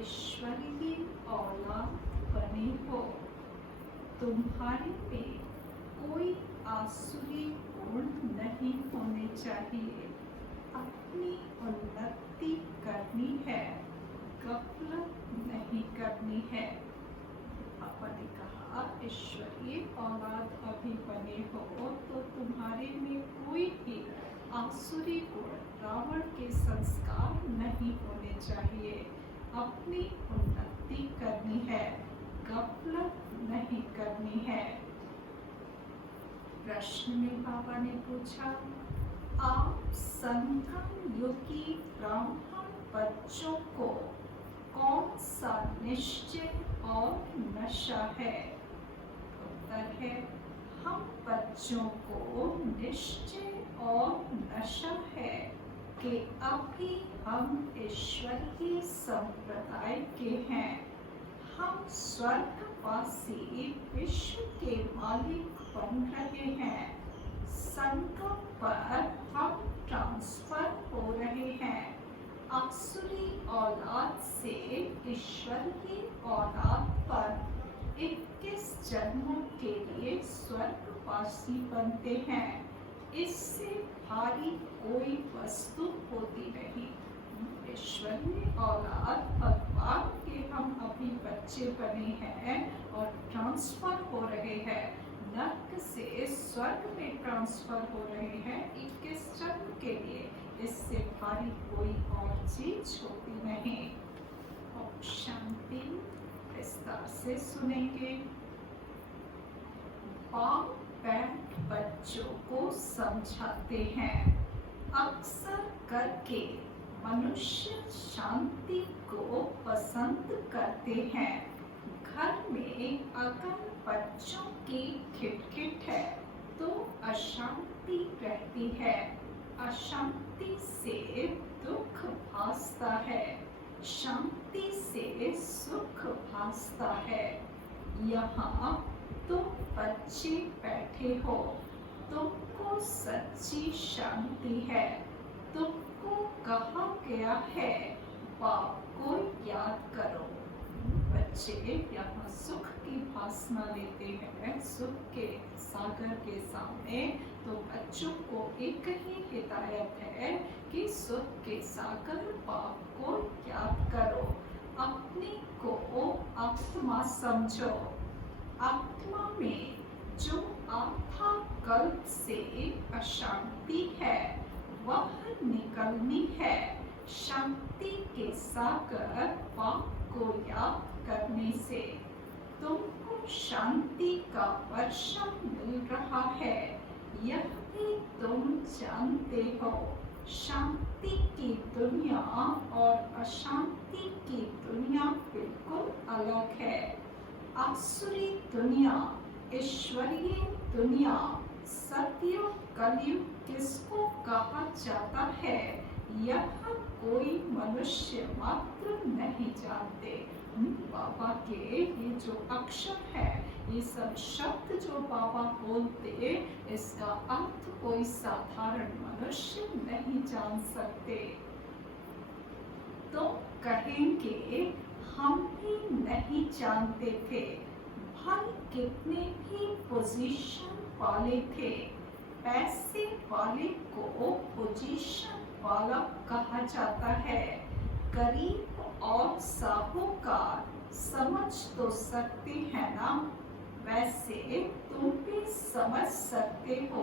ईश्वरीय औलाद बने हो। तुम्हारे में कोई आसुरी गुण नहीं होने चाहिए। अपनी उन्नति करनी है, गफलत नहीं करनी है। पापा ने कहा ईश्वरीय औलाद अभी बने हो तो तुम्हारे में कोई भी आसुरी गुण, रावण के संस्कार नहीं होने चाहिए। अपनी उन्नति करनी है, गफलत नहीं करनी है। प्रश्न में बाबा ने पूछा, आप संतम योगी ब्राह्मण बच्चों को कौन सा निश्चय और नशा है? उत्तर है, हम बच्चों को निश्चय और नशा है कि अभी हम ईश्वरीय संप्रदाय के हैं। हम स्वर्गवासी विश्व के मालिक बन रहे हैं। संगम पर हम ट्रांसफर हो रहे हैं। आसुरी औलाद से ईश्वरीय औलाद पर 21 जन्मों के लिए स्वर्गवासी बनते हैं। इससे भारी कोई वस्तु होती नहीं। ईश्वरीय औलाद भगवान के हम अभी बच्चे बने हैं और ट्रांसफर हो रहे हैं। नर्क से स्वर्ग में ट्रांसफर हो रहे हैं 21 जन्म के लिए। इससे भारी कोई और चीज होती नहीं। और शांति विस्तार से सुनेंगे। बाप बैठ बच्चों को समझाते हैं। अक्सर करके मनुष्य शांति को पसंद करते हैं। घर में अगर बच्चों की खिटखिट है तो अशांति रहती है। अशांति से दुख भासता है, शांति से सुख भासता है। यहाँ तुम बच्चे बैठे हो, तुमको सच्ची शांति है। तुमको कहा गया है बाप को याद करो। बच्चे यहाँ सुख की भासना लेते हैं, सुख के सागर के सामने। तो बच्चों को एक ही हिदायत है कि सुख के सागर बाप को याद करो। अपने को आत्मा समझो। आत्मा में जो आत्मा कल्प से अशांति है वह निकलनी है। शांति के सागर बाप को याद करने से तुमको शांति का वर्षा मिल रहा है। यह भी तुम जानते हो। शांति की दुनिया और अशांति की दुनिया बिल्कुल अलग है। आसुरी दुनिया, ईश्वरीय दुनिया, सतयुग कलयुग किसको कहा जाता है यह कोई मनुष्य मात्र नहीं जानते। बाबा के ये जो अक्षर है, ये सब शब्द जो बाबा बोलते, इसका अर्थ कोई साधारण मनुष्य नहीं जान सकते। तो कहेंगे हम भी नहीं जानते थे। भाई कितने भी पोजीशन वाले थे, पैसे वाले को पोजीशन वाला कहा जाता है। गरीब और साहूकार समझ तो सकते हैं ना। वैसे तुम भी समझ सकते हो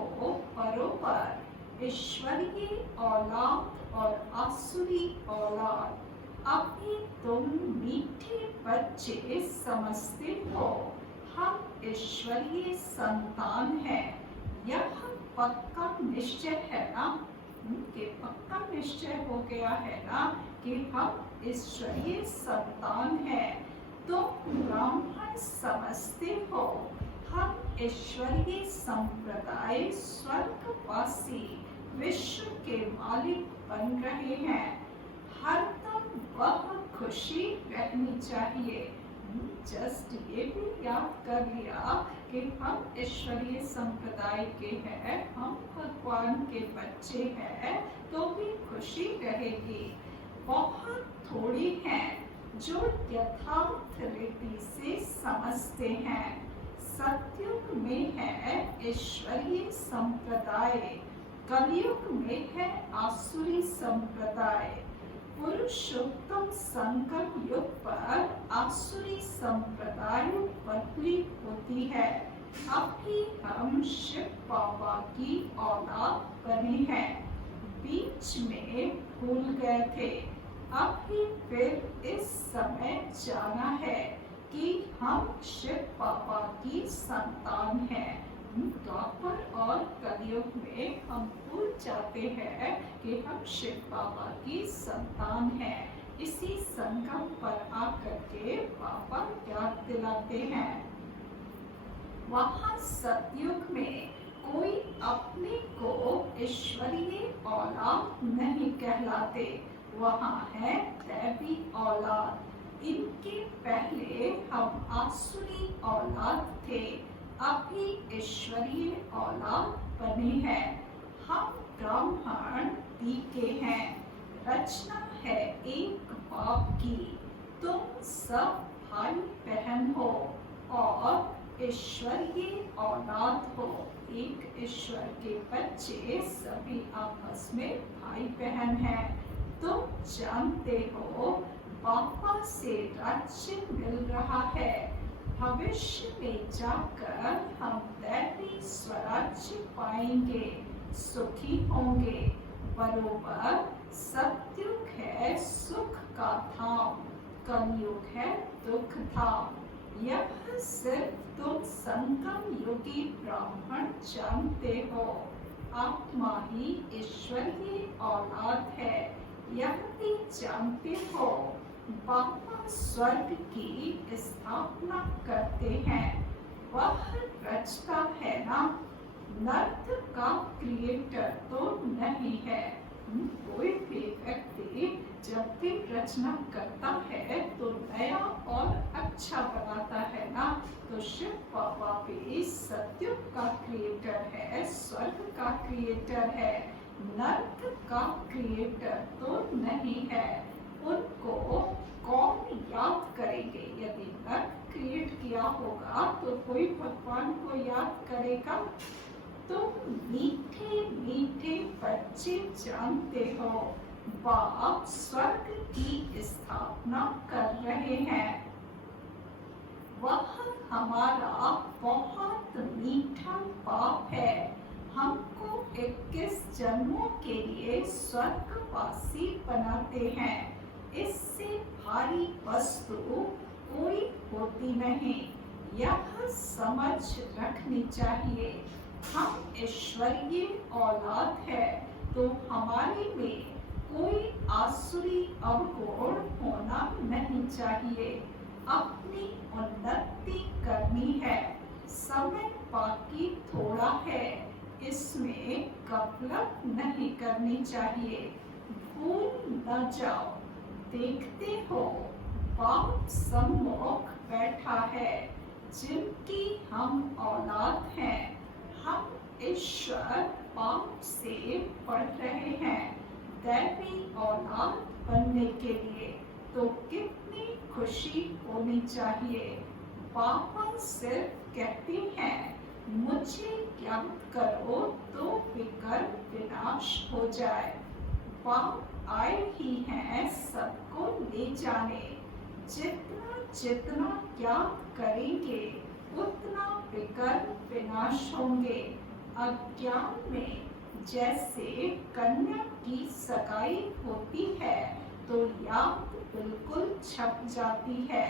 बरोबर। ईश्वरीय औलाद और आसुरी औलाद अभी तुम मीठे बच्चे समझते हो। हम ईश्वरीय संतान हैं। यह पक्का निश्चय है ना, कि पक्का निश्चय हो गया है ना कि हम ईश्वरीय संतान हैं। तो ब्राह्मण समझते हो हम ईश्वरीय संप्रदाय स्वर्गवासी विश्व के मालिक बन रहे हैं। हरदम वह खुशी रहनी चाहिए। जस्ट ये भी याद कर लिया कि हम ईश्वरीय संप्रदाय के हैं, हम भगवान के बच्चे हैं, तो भी खुशी रहेगी। बहुत थोड़ी है जो यथार्थ रीति से समझते हैं। सतयुग में है ईश्वरीय संप्रदाय, कलयुग में है आसुरी संप्रदाय। पुरुषोत्तम संगम युग पर आसुरी संप्रदाय उत्पत्ति होती है। अभी हम शिव बाबा की औलाद बने हैं, बीच में भूल गए थे। अभी फिर इस समय जाना है कि हम शिव बाबा की संतान हैं। द्वापर और कलयुग में हम भूल जाते हैं कि हम शिव बाबा की संतान हैं। इसी संगम पर आकर के बाबा याद दिलाते हैं। वहाँ सतयुग में कोई अपने को ईश्वरीय औलाद नहीं कहलाते, वहाँ है दैवी औलाद। इनके पहले हम आसुरी औलाद थे, अभी ईश्वरीय औलाद बने हैं। हम ब्राह्मण दीके हैं, रचना है एक बाप की। तुम सब भाई बहन हो और ईश्वरीय औलाद हो। एक ईश्वर के बच्चे सभी आपस में भाई बहन हैं। तुम जानते हो बाबा से राज्य मिल रहा है। भविष्य में जाकर हम दैवी स्वराज्य पाएंगे, सुखी होंगे। बरोबर सतयुग है सुख का धाम, कलयुग है दुख धाम। यह सिर्फ तुम संगम योगी ब्राह्मण जानते हो। आत्मा ही ईश्वरीय औलाद है, यह भी जानते हो। बाबा स्वर्ग की स्थापना करते हैं, वह रचता है ना। नर्क का क्रिएटर तो नहीं है। कोई भी व्यक्ति जब भी रचना करता है तो नया और अच्छा बनाता है ना। तो शिव बाबा भी सतयुग का क्रिएटर है, स्वर्ग का क्रिएटर है, नर्क का क्रिएटर तो नहीं है। उनको कौन याद करेंगे? यदि नर्क क्रिएट किया होगा तो कोई भगवान को याद करेगा? तो मीठे मीठे बच्चे जानते हो बाप स्वर्ग की स्थापना कर रहे हैं। वह हमारा बहुत मीठा बाप है, हमको 21 जन्मों के लिए स्वर्गवासी बनाते हैं। इससे भारी वस्तु कोई होती नहीं, यह समझ रखनी चाहिए। हम ईश्वरीय औलाद है तो हमारे में कोई आसुरी अवगुण होना नहीं चाहिए। अपनी उन्नति करनी है, समय बाकी थोड़ा है, इसमें गफलत नहीं करनी चाहिए। भूल न जाओ, देखते हो बाप सम्मुख बैठा है, जिनकी हम औलाद हैं। हम ईश्वर बाप से पढ़ रहे हैं दैवी औलाद बनने के लिए, तो कितनी खुशी होनी चाहिए। बाबा सिर्फ कहते हैं मुझे ज्ञात करो तो विकल्प विनाश हो जाए। बाप आए ही हैं सबको ले जाने, जितना जितना ज्ञात करेंगे उतना विकल्प विनाश होंगे। अज्ञान में जैसे कन्या की सगाई होती है तो याद बिल्कुल छप जाती है।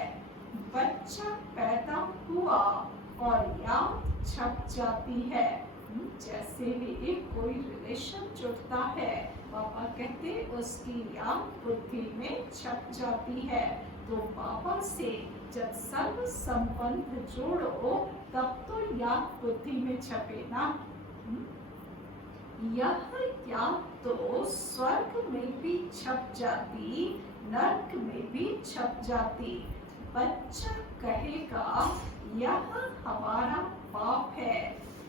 बच्चा पैदा हुआ और याद छप जाती है। जैसे भी कोई रिलेशन जुड़ता है, बाबा कहते उसकी याद बुद्धि में छप जाती है। तो बाबा से जब सर्व संबंध जोड़ो तब तो याद बुद्धि में छपे ना। यह याद तो स्वर्ग में भी छप जाती, नर्क में भी छप जाती। बच्चा कहेगा यह हमारा बाप है।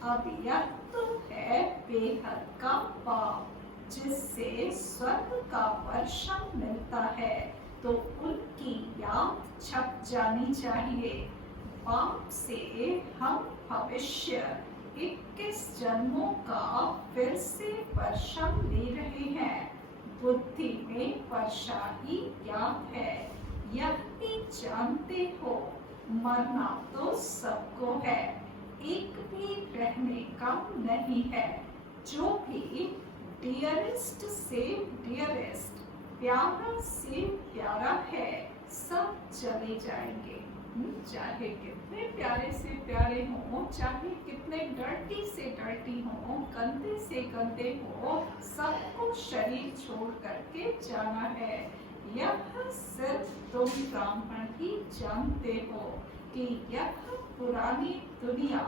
अब यह तो है बेहद का बाप, जिससे स्वर्ग का वर्षा मिलता है। तो उनकी याद छप जानी चाहिए। पाप से हम भविष्य 21 जन्मों का फिर से परचम ले रहे हैं। बुद्धि में परछाई याद है, यह भी जानते हो मरना तो सबको है, एक भी रहने का नहीं है। जो भी डियरेस्ट से डियरेस्ट, प्यारा से प्यारा है, सब चले जाएंगे। चाहे कितने प्यारे से प्यारे हों, चाहे कितने डर्टी से डर्टी हों, गंदे से गंदे हो, सबको शरीर छोड़ करके जाना है। यह सिर्फ तुम ब्राह्मण ही जानते हो कि यह पुरानी दुनिया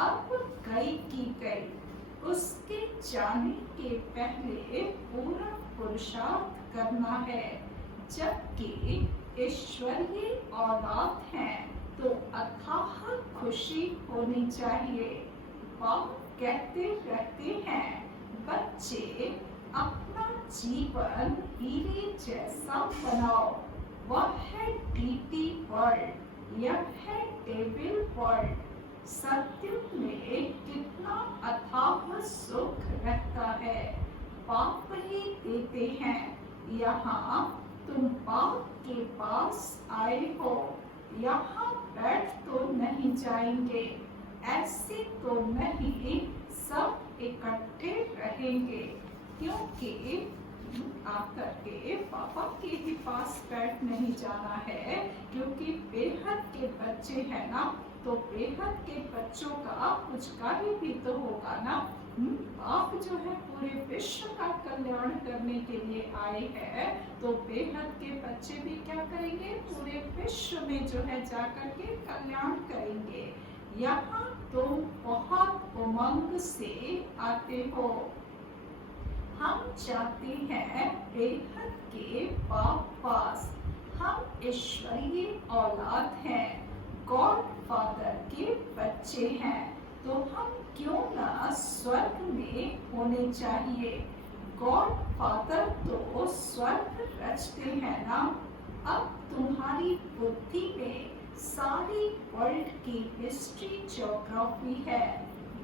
अब गई की गई। उसके जाने के पहले पूरा पुरुषार्थ करना है। जबकि ईश्वरीय औलाद हैं तो अथाह खुशी होनी चाहिए। बाप कहते रहते हैं, बच्चे अपना जीवन हीरे जैसा बनाओ। वह है डीटी वर्ल्ड, यह है डेविल वर्ल्ड। सत्युग में कितना अथाह सुख रहता है, पाप ही देते हैं। यहाँ तुम पाप के पास आए हो, यहाँ बैठ तो नहीं जाएंगे, ऐसे तो नहीं सब इकट्ठे रहेंगे। क्योंकि आकर के पापा के ही पास बैठ नहीं जाना है, क्योंकि बेहद के बच्चे हैं ना, तो बेहद के बच्चों का कुछ कार्य भी तो होगा ना। आप जो है पूरे विश्व का कल्याण करने के लिए आए हैं, तो बेहद के बच्चे भी क्या करेंगे, पूरे विश्व में जो है जाकर के कल्याण करेंगे। यहाँ तुम बहुत उमंग से आते हो। हम चाहते हैं बेहद के पास। हम ईश्वरीय औलाद हैं, गॉड फादर के बच्चे हैं, तो हम क्यों ना स्वर्ग में होने चाहिए। गॉड फादर तो स्वर्ग रचते हैं ना। अब तुम्हारी बुद्धि में सारी वर्ल्ड की हिस्ट्री ज्योग्राफी है।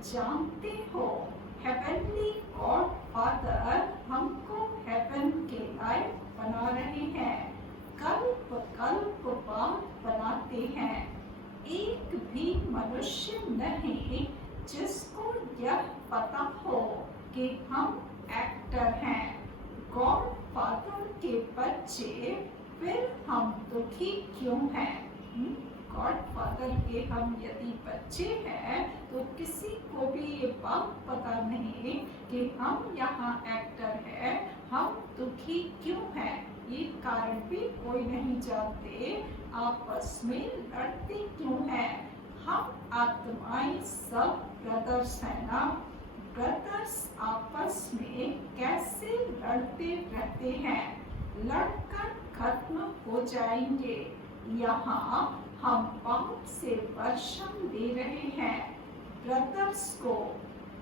जानते हो हेवनली गॉड फादर हमको हेवन के लायक बना रहे हैं, कल्प कल्प बाद बनाते हैं। एक भी मनुष्य नहीं जिसको यह पता हो कि हम एक्टर हैं, गॉड फादर के बच्चे, फिर हम दुखी क्यों हैं। गॉड फादर के हम यदि बच्चे हैं तो किसी को भी ये बात पता नहीं कि हम यहाँ एक्टर हैं, हम दुखी क्यों हैं, ये कारण भी कोई नहीं जानते। आपस में लड़ते क्यों हैं। हम आत्माएं सब ब्रदर्स हैं ना। ब्रदर्स आपस में कैसे लड़ते रहते हैं, लड़कर खत्म हो जाएंगे। यहाँ हम पाप से वर्षम ले रहे हैं। ब्रदर्स को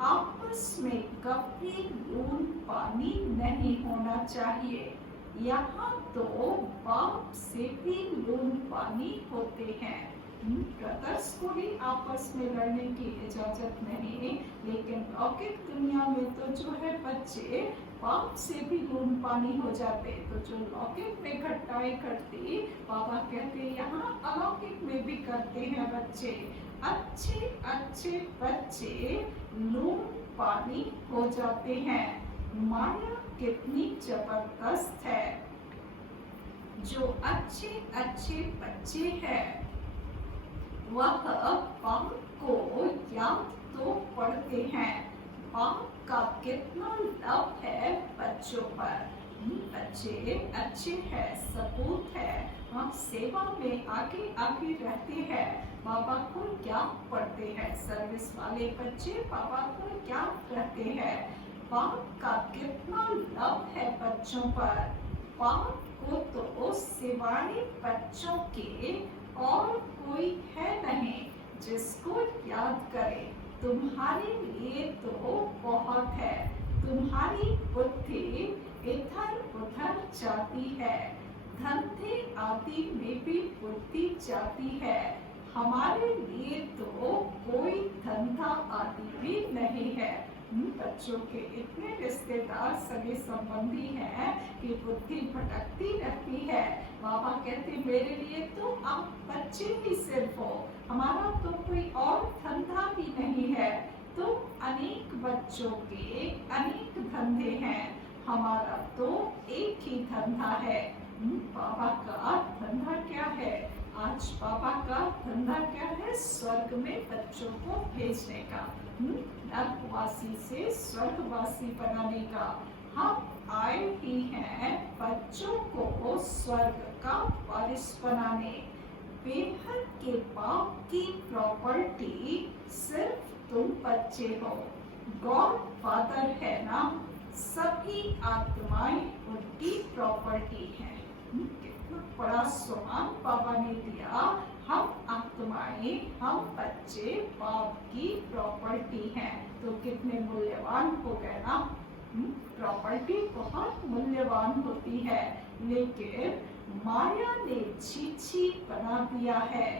आपस में कभी लून पानी नहीं होना चाहिए। यहाँ तो बाप से भी लून पानी होते हैं। ब्रदर्स को ही आपस में लड़ने की इजाजत नहीं, लेकिन लौकिक दुनिया में तो जो है बच्चे बाप से भी लून पानी हो जाते। तो जो लौकिक में घटनाएं घटती, बाबा कहते यहाँ अलौकिक में भी करते हैं बच्चे। अच्छे अच्छे बच्चे लून पानी हो जाते हैं। माया कितनी जबरदस्त है। जो अच्छे अच्छे बच्चे हैं वह बाप को याद तो पढ़ते हैं। बाप का कितना लव है बच्चों पर। बच्चे अच्छे हैं, सपूत है, हम सेवा में आगे आगे रहते हैं। बाबा को याद पढ़ते हैं। सर्विस वाले बच्चे बाबा को याद रहते हैं। बाप का कितना लव है बच्चों पर। बाप को तो सिवाय बच्चों के और कोई है नहीं जिसको याद करे। तुम्हारे लिए तो बहुत है। तुम्हारी बुद्धि इधर उधर जाती है। धंधे आदि में भी बुद्धि जाती है। हमारे लिए तो कोई धंधा आदि भी नहीं है। बच्चों के इतने रिश्तेदार सगे संबंधी हैं कि बुद्धि भटकती रहती है। बाबा कहते मेरे लिए तो आप बच्चे ही सिर्फ हो, हमारा तो कोई और धंधा भी नहीं है। तो अनेक बच्चों के अनेक धंधे हैं, हमारा तो एक ही धंधा है। बाबा का धंधा क्या है? आज बाबा का धंधा क्या है? स्वर्ग में बच्चों को भेजने का, नरकवासी से स्वर्गवासी बनाने का। हम आए ही हैं बच्चों को स्वर्ग का वारिस बनाने। बेहद के बाप की प्रॉपर्टी सिर्फ तुम बच्चे हो। गॉड फादर है ना, सभी आत्माएं उनकी प्रॉपर्टी है। कितना बड़ा सम्मान बाबा ने दिया। हम आत्माएं, हम बच्चे बाप की प्रॉपर्टी हैं, तो कितने मूल्यवान हो गए ना। प्रॉपर्टी बहुत मूल्यवान होती है, लेकिन माया ने छी बना दिया है।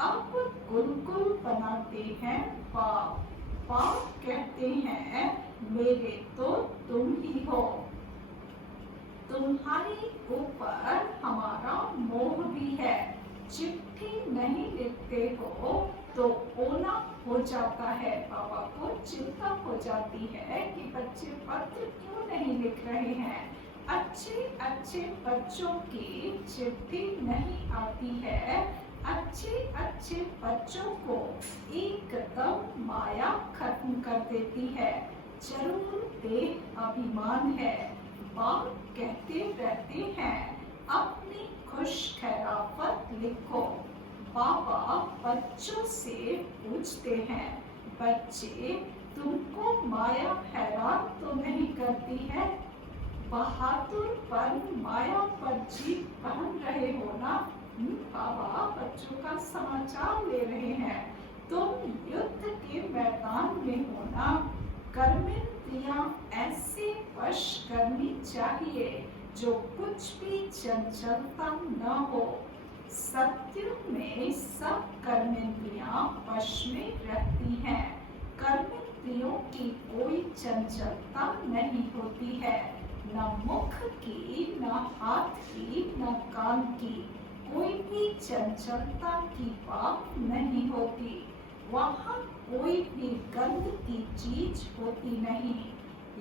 अब गुलगुल बनाते हैं बाप। बाप कहते हैं मेरे तो तुम ही हो, तुम्हारे ऊपर हमारा मोह भी है। चिट्ठी नहीं लिखते हो तो ओना हो जाता है। बाबा को चिंता हो जाती है कि बच्चे पत्र क्यों नहीं लिख रहे हैं। अच्छे अच्छे बच्चों की चिट्ठी नहीं आती है। अच्छे अच्छे बच्चों को एकदम माया खत्म कर देती है। जरूर देह अभिमान है। बाप कहते रहते हैं अपनी खुश खैराफत लिखो। बाबा बच्चों से पूछते हैं बच्चे तुमको माया हैरान तो नहीं करती है? बहादुर पर माया पर जीत पहन रहे हो ना। बाबा बच्चों का समाचार ले रहे हैं। तुम युद्ध के मैदान में हो ना। कर्मेंद्रियां ऐसे वश करनी चाहिए जो कुछ भी चंचलता न हो। सत्य में सब कर्मेंद्रियां वश में रहती हैं। कर्मेंद्रियों की कोई चंचलता नहीं होती है, न मुख की, न हाथ की, न कान की। कोई भी चंचलता की बात नहीं होती। वहाँ कोई भी गंध की चीज होती नहीं।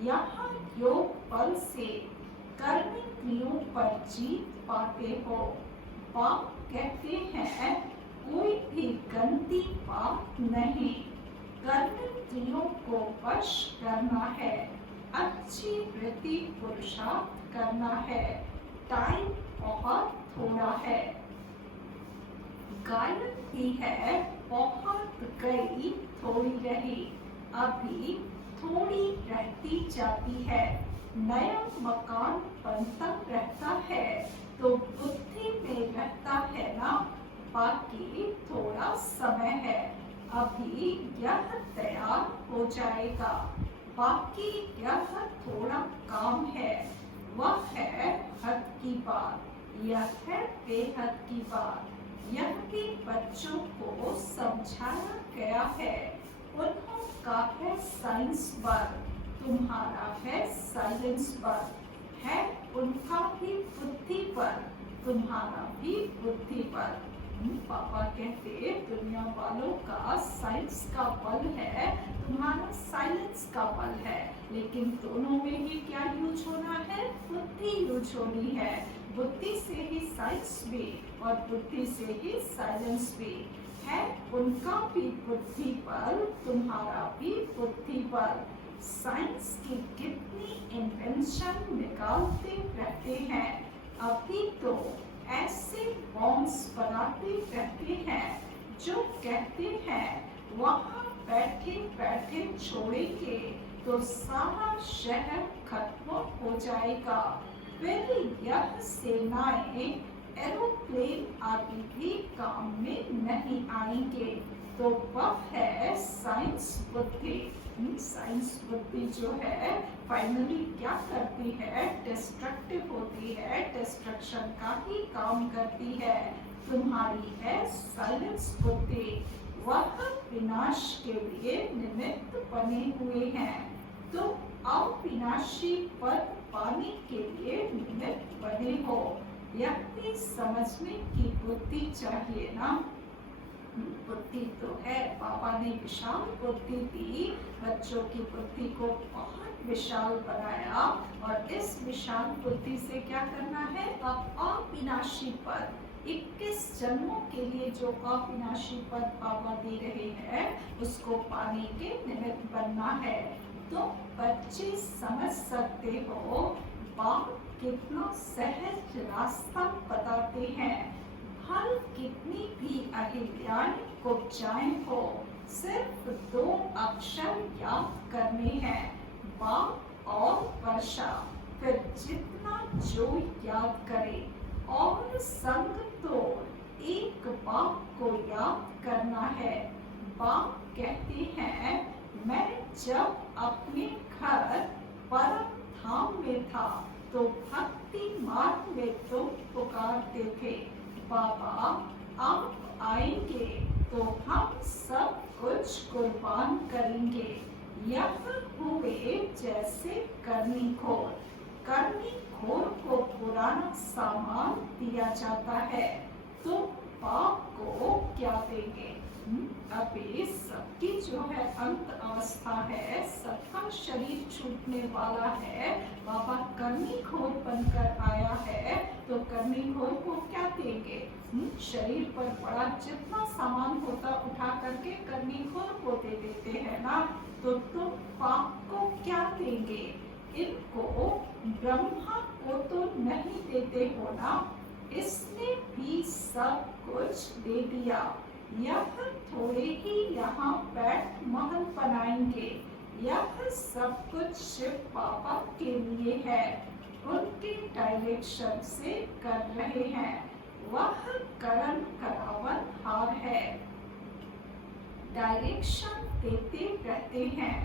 यहाँ योग बल से कर्मेंद्रियों पर जीत पाते हो। बाप कहते हैं कोई भी गंदी बात नहीं। कर्मेंद्रियों को वश करना है, अच्छी वृत्ति पुरुषार्थ करना है। टाइम बहुत थोड़ा है। गायन भी है बहुत गई थोड़ी रही, अभी थोड़ी रहती जाती है। नया मकान बनता रहता है तो बुद्धि में रहता है ना। बाकी थोड़ा समय है, अभी यह तैयार हो जाएगा। बाकी यह थोड़ा काम है, वह है हद की बात, यह है बेहद की बात। यह भी बच्चों को समझाया गया है। उनका है साइंस पर, तुम्हारा है साइलेंस पर। है उनका भी बुद्धि पर, तुम्हारा भी बुद्धि पर। पापा कहते दुनिया वालों का साइंस का बल है, तुम्हारा साइलेंस का बल है। लेकिन दोनों में ही क्या यूज होना है? बुद्धि यूज होनी है। बुद्धि से ही साइंस भी और बुद्धि से ही साइलेंस भी है। उनका भी बुद्धि पर, तुम्हारा भी बुद्धि पर। साइंस की कितनी इन्वेंशन निकालते रहते हैं। अभी तो ऐसे बॉम्ब्स बनाते रहते हैं जो कहते हैं वहाँ बैठे बैठे छोड़ेंगे तो सारा शहर खत्म हो जाएगा। फिर यह सेनाएं एरोप्लेन आदि भी काम में नहीं आएंगे। तो वह है साइंस बुद्धि। साइंस बुद्धि जो है फाइनली क्या करती है, डिस्ट्रक्टिव होती है, डिस्ट्रक्शन का ही काम करती है। तुम्हारी है साइलेंस बुद्धि, वह विनाश के लिए निमित्त बने हुए हैं। तुम अविनाशी पद पाने के लिए निमित्त बने हो। यह भी समझने की बुद्धि चाहिए ना। बुद्धि तो है, पापा ने विशाल बुद्धि दी, बच्चों की बुद्धि को बहुत विशाल बनाया, और इस विशाल बुद्धि से क्या करना है, अब अविनाशी पद 21 जन्मों के लिए जो अविनाशी पद पापा दे रहे हैं उसको पाने के निमित्त बनना है। तो बच्चे समझ सकते हो बाप कितना सहज रास्ता बताते हैं। हर कितनी भी अहिल्यान को चाहे हो, सिर्फ 2 अक्षर याद करने हैं, बाप और वर्षा। फिर जितना जो याद करे, और संग तो एक बाप को याद करना है। बाप कहते हैं, मैं जब अपने घर परम धाम में था तो भक्ति मार्ग में तुम पुकारते थे, बाबा आप आएंगे तो हम सब कुछ कुर्बान करेंगे। यह हुए जैसे करनी खोर, करनी खोर को पुराना सामान दिया जाता है, तो बाप को क्या देंगे। अभी सबकी जो है अंत अवस्था है, सबका शरीर छूटने वाला है, बाबा करनी खोर बनकर आया है, तो करनी खोर को क्या देंगे, शरीर पर बड़ा जितना सामान होता उठा करके करनी खोर को दे देते हैं ना। तो तुम बाप को क्या देंगे, इनको ब्रह्मा को तो नहीं देते हो ना, इसने भी सब कुछ दे दिया। यह थोड़े ही यहाँ बैठ महल बनाएंगे, यह सब कुछ शिव पापा के लिए है, उनके डायरेक्शन से कर रहे हैं। वह करण करावन हार है, डायरेक्शन देते रहते हैं।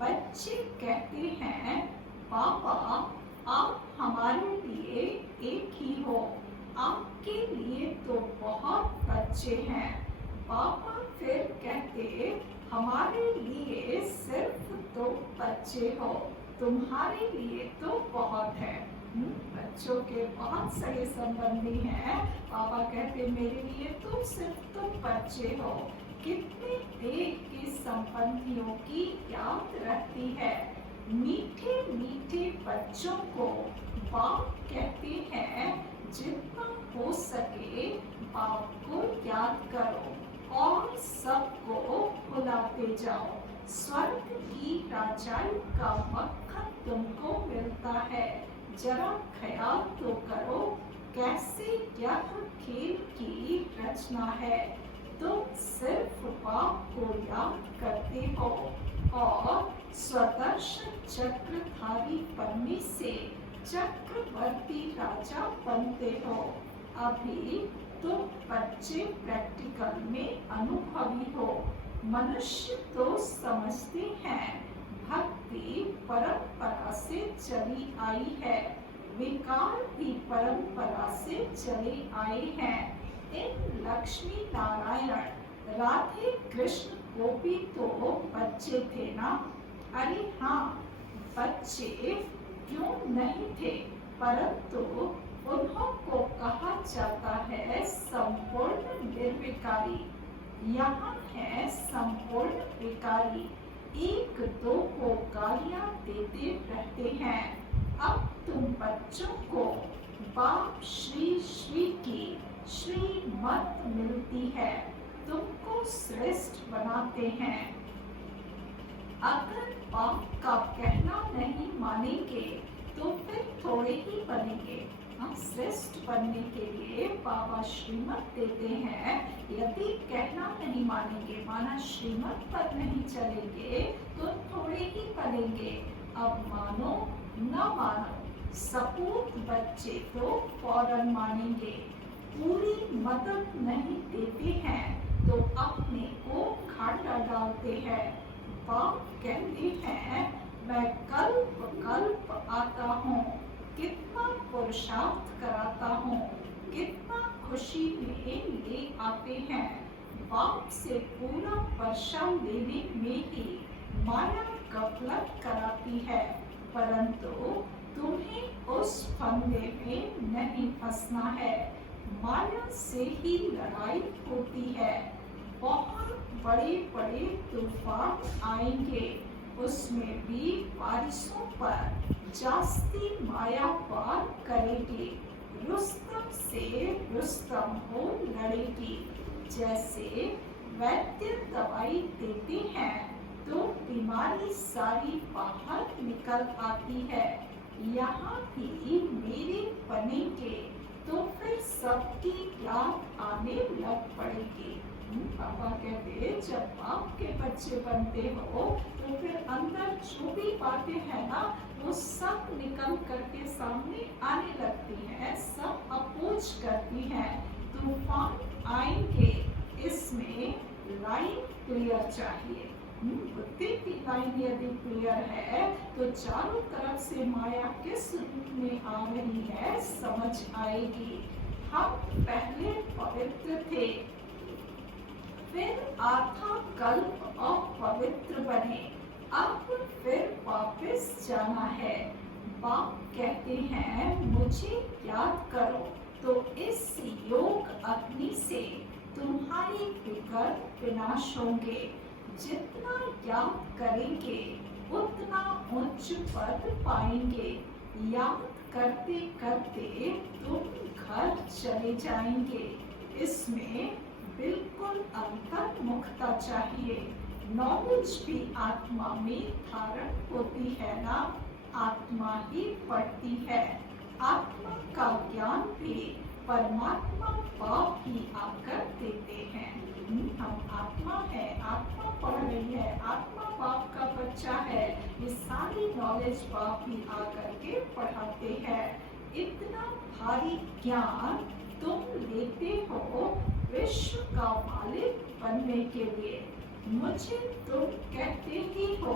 बच्चे कहते हैं, पापा आप हमारे लिए एक ही हो, आपके लिए तो बहुत बच्चे हैं। पापा फिर कहते, हमारे लिए सिर्फ 2 बच्चे हो, तुम्हारे लिए तो बहुत है। बच्चों के बहुत सगे संबंधी हैं। पापा कहते, मेरे लिए तो सिर्फ तुम बच्चे हो। कितने देर के संबंधियों की याद रहती है। मीठे मीठे बच्चों को बाप कहते हैं, जितना हो सके बाप को याद करो और सबको भुलाते जाओ। स्वर्ग की राजाई का मक्खन तुमको मिलता है, जरा ख्याल तो करो कैसे यह खेल की रचना है। तुम सिर्फ बाप को याद करते हो और स्वदर्शन चक्रधारी बनने से चक्रवर्ती राजा बनते हो। अभी तुम बच्चे प्रैक्टिकल में अनुभवी हो। मनुष्य तो समझते हैं भक्ति परंपरा से चली आई है, विकार भी परंपरा से चले आए हैं। इन लक्ष्मी नारायण राधे कृष्ण को भी तो बच्चे थे ना। अरे हाँ, बच्चे क्यों नहीं थे, परंतु उन्हों को कहा जाता है संपूर्ण निर्विकारी। यहाँ है संपूर्ण विकारी, 1-2 को गालियाँ देते रहते हैं। अब तुम बच्चों को बाप श्री श्री की श्रीमत मिलती है, तुमको श्रेष्ठ बनाते हैं। अगर बाप का कहना नहीं मानेंगे तो फिर थोड़े ही बनेंगे। हम श्रेष्ठ बनने के लिए बाबा श्रीमत देते हैं। यदि कहना नहीं मानेंगे, माना श्रीमत पर नहीं चलेंगे, तो थोड़े ही बनेंगे। अब मानो न मानो, सपूत बच्चे तो फौरन मानेंगे। पूरी मदद नहीं देते हैं तो अपने को घाटा डालते हैं। बाप कहते हैं मैं कल्प कल्प आता हूँ, कितना पुरुषार्थ कराता हूँ, कितना खुशी में ले आते हैं। बाप से पूरा वर्षा लेने में ही माया गफलत कराती है, परंतु तुम्हें उस फंदे में नहीं फंसना है। माया से ही लड़ाई होती है। बहुत बड़े बड़े तूफान आएंगे, उसमें भी बारिशों पर जास्ती माया पार करेगी। रुस्तम से रुस्तम हो लड़ेगी। जैसे वैद्य दवाई देते हैं तो बीमारी सारी बाहर निकल आती है, यहाँ भी मेरे बनेंगे तो फिर सबकी याद आने लग पड़ेगी। पापा कहते जब बाप के बच्चे बनते हो तो फिर अंदर जो भी बातें हैं ना वो सब निकल करके सामने आने लगती हैं, सब अपोज करती हैं। तूफान आएंगे, इसमें लाइन क्लियर चाहिए। बुद्धि की लाइन यदि क्लियर है तो चारों तरफ से माया किस रूप में आ रही है समझ आएगी। हम पहले पवित्र थे, फिर आधा कल्प अपवित्र बने, अब फिर वापस जाना है। बाप कहते हैं मुझे याद करो, तो इस योग अग्नि से तुम्हारी विकट विनाश होंगे। जितना याद करेंगे उतना उच्च पद पाएंगे। याद करते करते तुम घर चले जाएंगे। इसमें बिल्कुल अंतर्मुखता चाहिए। नॉलेज भी आत्मा में धारण होती है ना, आत्मा ही पढ़ती है। आत्मा का ज्ञान भी परमात्मा बाप ही आकर देते हैं। हम आत्मा है, आत्मा पढ़ रही है, आत्मा बाप का बच्चा है, ये सारी नॉलेज बाप ही आकर के पढ़ाते हैं। इतना भारी ज्ञान तुम लेते हो विश्व का मालिक बनने के लिए। मुझे तुम कहते ही हो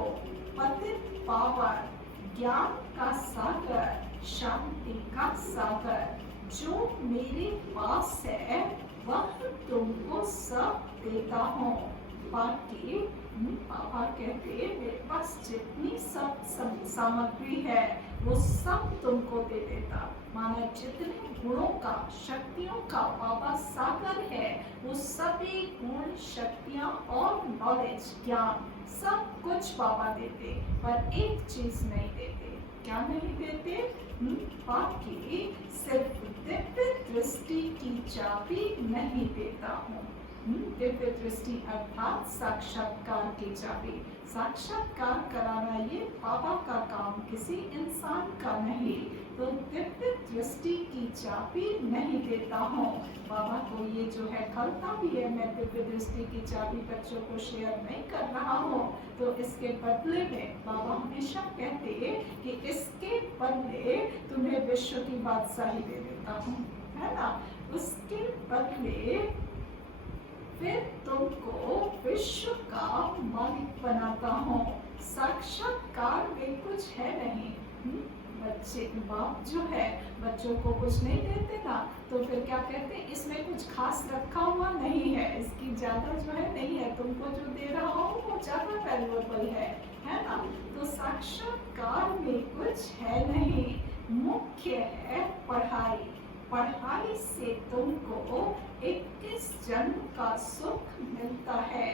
पतित पावन, ज्ञान का सागर, शांति का सागर। जो मेरे पास है वह तुमको सब देता हूँ। बाकी पापा कहते मेरे पास जितनी सब सामग्री है वो सब तुमको दे देता। माना जितने गुणों का, शक्तियों का बाबा सागर है, वो सभी गुण, शक्तियाँ और नॉलेज, ज्ञान सब कुछ बाबा देते, पर एक चीज नहीं देते। क्या नहीं देते? बाकी सिर्फ दिव्य दृष्टि की चाबी नहीं देता हूँ। दिव्य दृष्टि अर्थात साक्षात्कार की चाबी। साक्षात्कार कराना ये बाबा का काम, किसी इंसान का नहीं। तो दिव्य दृष्टि की चाबी नहीं देता हूँ। बाबा को ये जो है खलता भी है, मैं दिव्य दृष्टि की चाबी बच्चों को शेयर नहीं कर रहा हूँ। तो इसके बदले में बाबा हमेशा कहते हैं कि इसके बदले तुम्हें विश्व की बादशाही दे देता हूँ, है ना। उसके बदले फिर तुमको विश्व का मालिक बनाता हूँ। साक्षात्कार में कुछ है नहीं। बच्चे बाप जो है बच्चों को कुछ नहीं देते ना, तो फिर क्या कहते हैं इसमें कुछ खास रखा हुआ नहीं है, इसकी ज्यादा जो है नहीं है, तुमको जो दे रहा हूँ वो ज्यादा वैल्यूएबल है ना। तो साक्षात्कार में कुछ है नहीं, मुख्य है पढ़ाई। पढ़ाई से तुमको 21 जन्म का सुख मिलता है।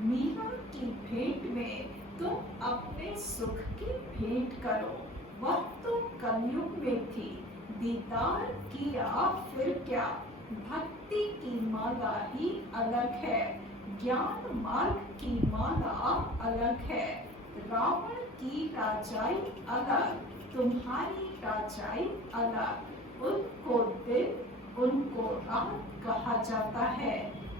मीरा की भेंट में तुम अपने सुख की भेंट करो। वह तो कलयुग में थी, दीदार किया फिर क्या। भक्ति की माला ही अलग है, ज्ञान मार्ग की माला अलग है। रावण की राजाई अलग, तुम्हारी राजाई अलग। उनको दिल, उनको रात कहा जाता है।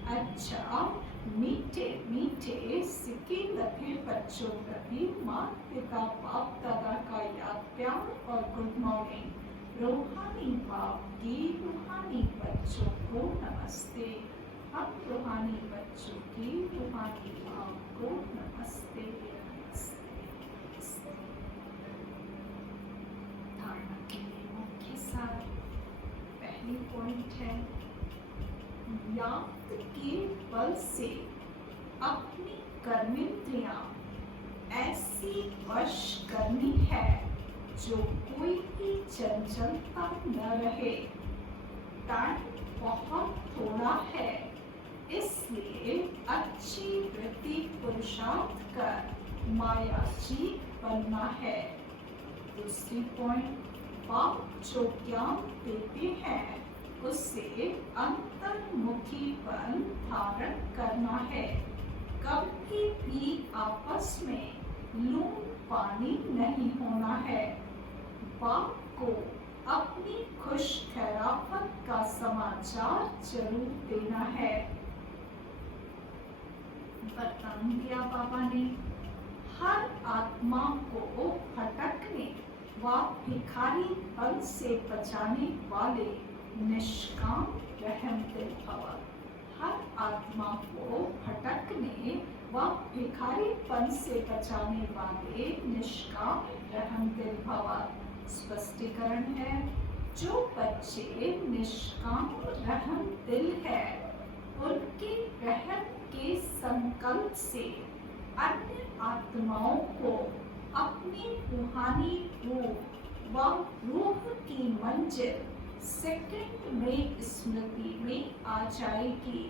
अच्छा, मीठे मीठे सिक्के लगे बच्चों प्रति माँ पिता बाप दादा का याद, प्यार और गुड मॉर्निंग। रूहानी बाप की रूहानी बच्चों को नमस्ते। हम रूहानी बच्चों की रूहानी बाप को नमस्ते। अनुसार पहली पॉइंट है, याद के बल से अपनी कर्मेंद्रियां ऐसी वश करनी है जो कोई भी चंचलता न रहे। टाइम बहुत थोड़ा है, इसलिए अच्छी वृत्ति पुरुषार्थ कर माया जीत बनना है। दूसरी पॉइंट, बाप जो ज्ञान देते हैं उससे अंतर्मुखीपन धारण करना है। कभी भी आपस में लूट पानी नहीं होना है। बाप को अपनी खुश खैराफत का समाचार जरूर देना है। वरदान दिया बाबा ने, हर आत्मा को भटकने व भिखारी पन से बचाने वाले निष्काम रहम दिल भव। हर आत्मा को भटकने व भिखारी पन से बचाने वाले निष्काम रहम दिल भव। स्पष्टीकरण है, जो बच्चे निष्काम रहम दिल है उनके रहम के संकल्प से अन्य आत्माओं को अपनी रूहानी रूह व रूह की मंजिल सेकंड में स्मृति में आ जाएगी।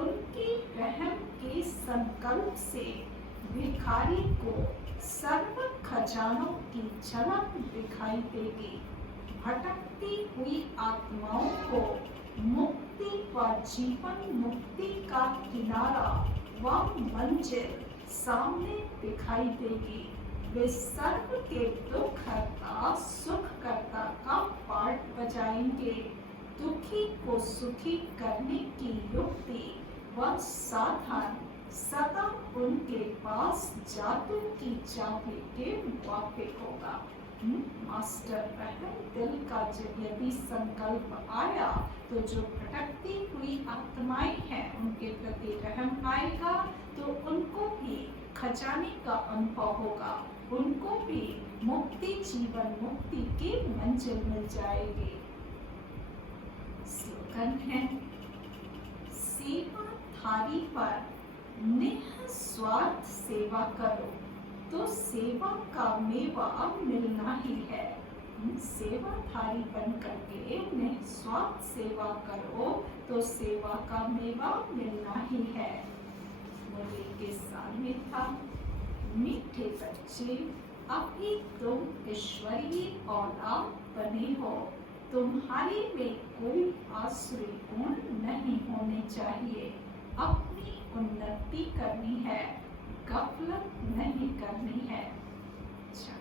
उनके रहम के संकल्प से भिखारी को सर्व खजानों की झलक दिखाई देगी। भटकती हुई आत्माओं को मुक्ति व जीवन मुक्ति का किनारा व मंजिल सामने दिखाई देगी। वे सर्व के दुख हरता सुख करता का पाठ बजाएंगे। दुखी को सुखी करने की युक्ति व साधन सदा उनके पास जादू की चाबी के मुताबिक होगा। मास्टर रहम दिल का जब यदि संकल्प आया तो जो भटकती हुई आत्माएं हैं उनके प्रति रहम आएगा, तो उनको भी खजाने का अनुभव होगा, उनको भी मुक्ति जीवन मुक्ति की मंजिल मिल जाएगी। स्लोगन है, सेवा थारी पर निस्वार्थ सेवा करो तो सेवा का मेवा मिलना ही है। सेवा थारी बन करके निस्वार्थ सेवा करो तो सेवा का मेवा मिलना ही है। मुरली के साल में था, मीठे बच्चे अभी तुम ईश्वरीय औलाद बने हो, तुम्हारे में कोई आसुरी गुण नहीं होने चाहिए। अपनी उन्नति करनी है, गफलत नहीं करनी है। अच्छा।